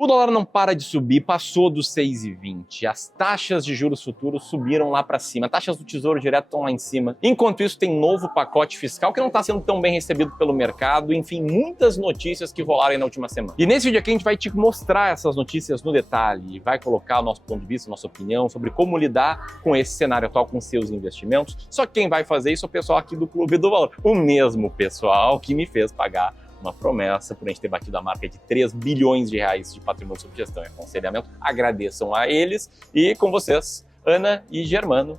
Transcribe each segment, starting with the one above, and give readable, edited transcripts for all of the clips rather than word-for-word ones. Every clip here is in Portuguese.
O dólar não para de subir, passou dos 6,20. As taxas de juros futuros subiram lá para cima. As taxas do Tesouro Direto estão lá em cima. Enquanto isso, tem novo pacote fiscal que não está sendo tão bem recebido pelo mercado. Enfim, muitas notícias que rolaram aí na última semana. E nesse vídeo aqui a gente vai te mostrar essas notícias no detalhe e vai colocar o nosso ponto de vista, nossa opinião sobre como lidar com esse cenário atual com seus investimentos. Só que quem vai fazer isso é o pessoal aqui do Clube do Valor. O mesmo pessoal que me fez pagar uma promessa por a gente ter batido a marca de 3 bilhões de reais de patrimônio sob gestão e aconselhamento. Agradeçam a eles e com vocês, Ana e Germano.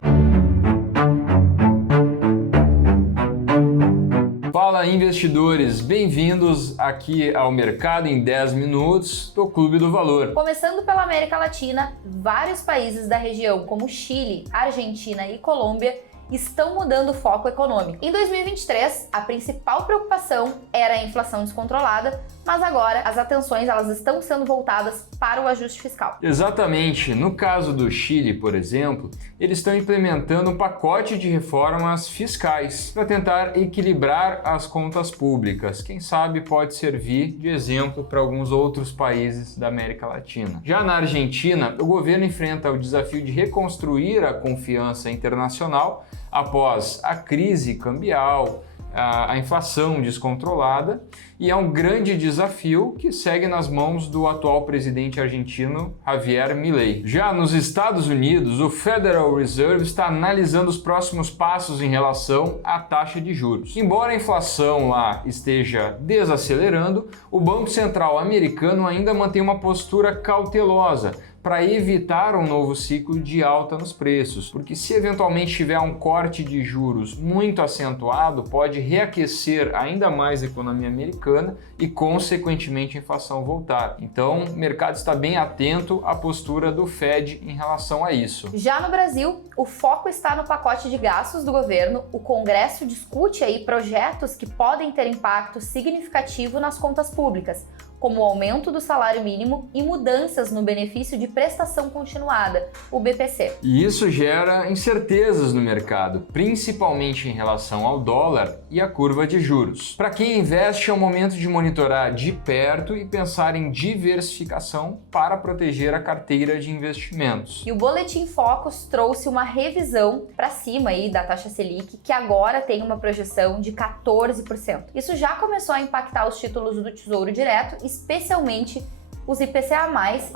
Fala investidores, bem-vindos aqui ao Mercado em 10 Minutos do Clube do Valor. Começando pela América Latina, vários países da região como Chile, Argentina e Colômbia estão mudando o foco econômico. Em 2023, a principal preocupação era a inflação descontrolada, mas agora as atenções elas estão sendo voltadas para o ajuste fiscal. Exatamente. No caso do Chile, por exemplo, eles estão implementando um pacote de reformas fiscais para tentar equilibrar as contas públicas. Quem sabe pode servir de exemplo para alguns outros países da América Latina. Já na Argentina, o governo enfrenta o desafio de reconstruir a confiança internacional após a crise cambial, a inflação descontrolada, e é um grande desafio que segue nas mãos do atual presidente argentino Javier Milei. Já nos Estados Unidos, o Federal Reserve está analisando os próximos passos em relação à taxa de juros. Embora a inflação lá esteja desacelerando, o Banco Central americano ainda mantém uma postura cautelosa para evitar um novo ciclo de alta nos preços, porque se eventualmente tiver um corte de juros muito acentuado, pode reaquecer ainda mais a economia americana e, consequentemente, a inflação voltar. Então, o mercado está bem atento à postura do Fed em relação a isso. Já no Brasil, o foco está no pacote de gastos do governo. O Congresso discute aí projetos que podem ter impacto significativo nas contas públicas, como o aumento do salário mínimo e mudanças no benefício de prestação continuada, o BPC. E isso gera incertezas no mercado, principalmente em relação ao dólar e à curva de juros. Para quem investe, é o momento de monitorar de perto e pensar em diversificação para proteger a carteira de investimentos. E o Boletim Focus trouxe uma revisão para cima aí da taxa Selic, que agora tem uma projeção de 14%. Isso já começou a impactar os títulos do Tesouro Direto, especialmente os IPCA+,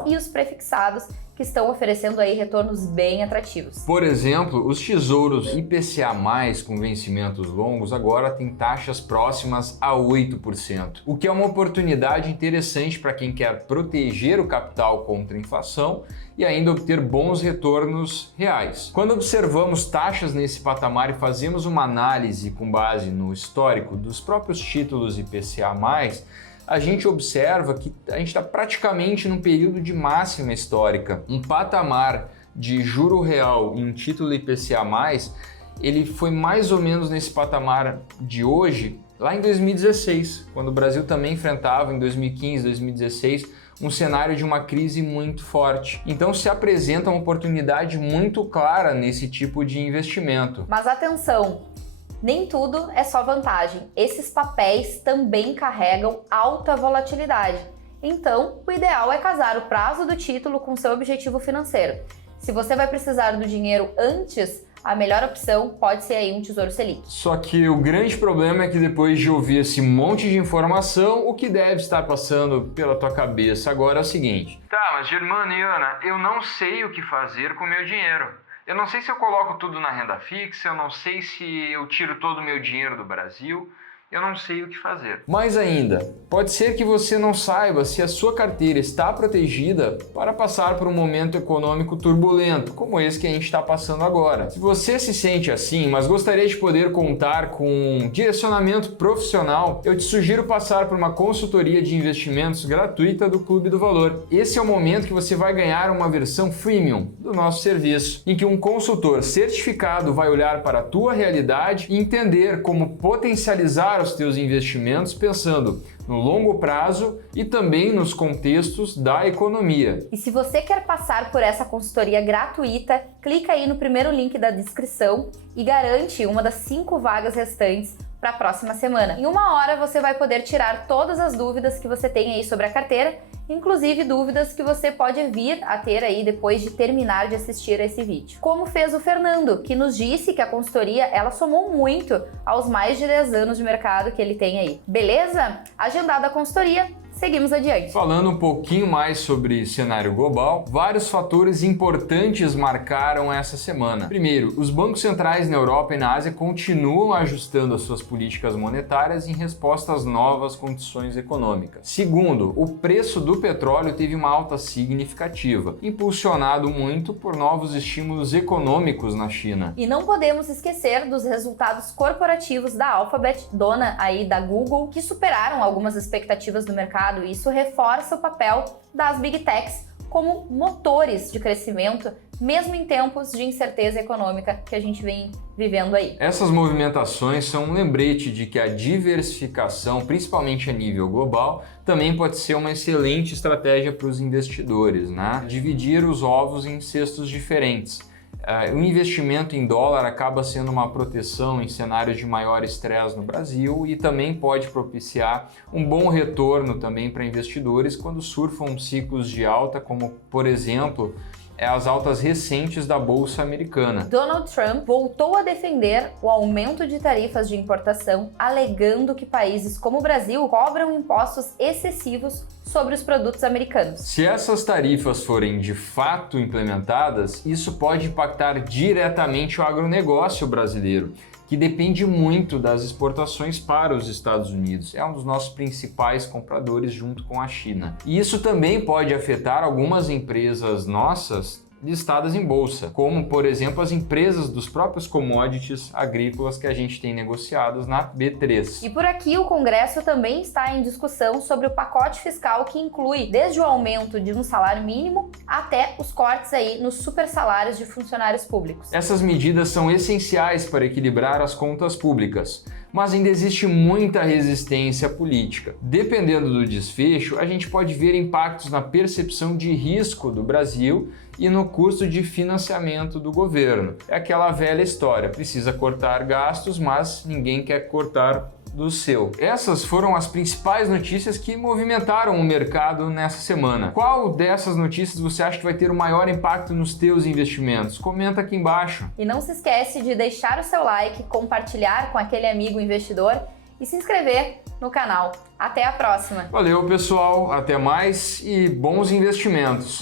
e os prefixados, que estão oferecendo aí retornos bem atrativos. Por exemplo, os tesouros IPCA+, com vencimentos longos, agora têm taxas próximas a 8%, o que é uma oportunidade interessante para quem quer proteger o capital contra a inflação e ainda obter bons retornos reais. Quando observamos taxas nesse patamar e fazemos uma análise com base no histórico dos próprios títulos IPCA+, a gente observa que a gente está praticamente num período de máxima histórica. Um patamar de juro real em título IPCA+, ele foi mais ou menos nesse patamar de hoje, lá em 2016, quando o Brasil também enfrentava, em 2015, 2016, um cenário de uma crise muito forte. Então se apresenta uma oportunidade muito clara nesse tipo de investimento. Mas atenção! Nem tudo é só vantagem. Esses papéis também carregam alta volatilidade. Então, o ideal é casar o prazo do título com seu objetivo financeiro. Se você vai precisar do dinheiro antes, a melhor opção pode ser aí um Tesouro Selic. Só que o grande problema é que depois de ouvir esse monte de informação, o que deve estar passando pela tua cabeça agora é o seguinte: tá, mas Germano e Ana, eu não sei o que fazer com o meu dinheiro. Eu não sei se eu coloco tudo na renda fixa, eu não sei se eu tiro todo o meu dinheiro do Brasil, eu não sei o que fazer. Mais ainda, pode ser que você não saiba se a sua carteira está protegida para passar por um momento econômico turbulento, como esse que a gente está passando agora. Se você se sente assim, mas gostaria de poder contar com um direcionamento profissional, eu te sugiro passar por uma consultoria de investimentos gratuita do Clube do Valor. Esse é o momento que você vai ganhar uma versão freemium do nosso serviço, em que um consultor certificado vai olhar para a tua realidade e entender como potencializar os teus investimentos pensando no longo prazo e também nos contextos da economia. E se você quer passar por essa consultoria gratuita, clica aí no primeiro link da descrição e garante uma das 5 vagas restantes para a próxima semana. Em 1 hora você vai poder tirar todas as dúvidas que você tem aí sobre a carteira inclusive dúvidas que você pode vir a ter aí depois de terminar de assistir a esse vídeo. Como fez o Fernando, que nos disse que a consultoria ela somou muito aos mais de 10 anos de mercado que ele tem aí. Beleza? Agendada a consultoria, seguimos adiante. Falando um pouquinho mais sobre cenário global, vários fatores importantes marcaram essa semana. Primeiro, os bancos centrais na Europa e na Ásia continuam ajustando as suas políticas monetárias em resposta às novas condições econômicas. Segundo, o preço do petróleo teve uma alta significativa, impulsionado muito por novos estímulos econômicos na China. E não podemos esquecer dos resultados corporativos da Alphabet, dona aí da Google, que superaram algumas expectativas do mercado. Isso reforça o papel das Big Techs como motores de crescimento, mesmo em tempos de incerteza econômica que a gente vem vivendo aí. Essas movimentações são um lembrete de que a diversificação, principalmente a nível global, também pode ser uma excelente estratégia para os investidores, né? Dividir os ovos em cestos diferentes. O investimento em dólar acaba sendo uma proteção em cenários de maior estresse no Brasil e também pode propiciar um bom retorno também para investidores quando surfam ciclos de alta, como, por exemplo, as altas recentes da Bolsa Americana. Donald Trump voltou a defender o aumento de tarifas de importação, alegando que países como o Brasil cobram impostos excessivos sobre os produtos americanos. Se essas tarifas forem de fato implementadas, isso pode impactar diretamente o agronegócio brasileiro, que depende muito das exportações para os Estados Unidos. É um dos nossos principais compradores junto com a China. E isso também pode afetar algumas empresas nossas listadas em bolsa, como, por exemplo, as empresas dos próprios commodities agrícolas que a gente tem negociadas na B3. E por aqui o Congresso também está em discussão sobre o pacote fiscal que inclui desde o aumento de um salário mínimo até os cortes aí nos super salários de funcionários públicos. Essas medidas são essenciais para equilibrar as contas públicas, mas ainda existe muita resistência política. Dependendo do desfecho, a gente pode ver impactos na percepção de risco do Brasil e no custo de financiamento do governo. É aquela velha história, precisa cortar gastos, mas ninguém quer cortar do seu. Essas foram as principais notícias que movimentaram o mercado nessa semana. Qual dessas notícias você acha que vai ter o maior impacto nos teus investimentos? Comenta aqui embaixo. E não se esquece de deixar o seu like, compartilhar com aquele amigo investidor e se inscrever no canal. Até a próxima! Valeu, pessoal, até mais e bons investimentos!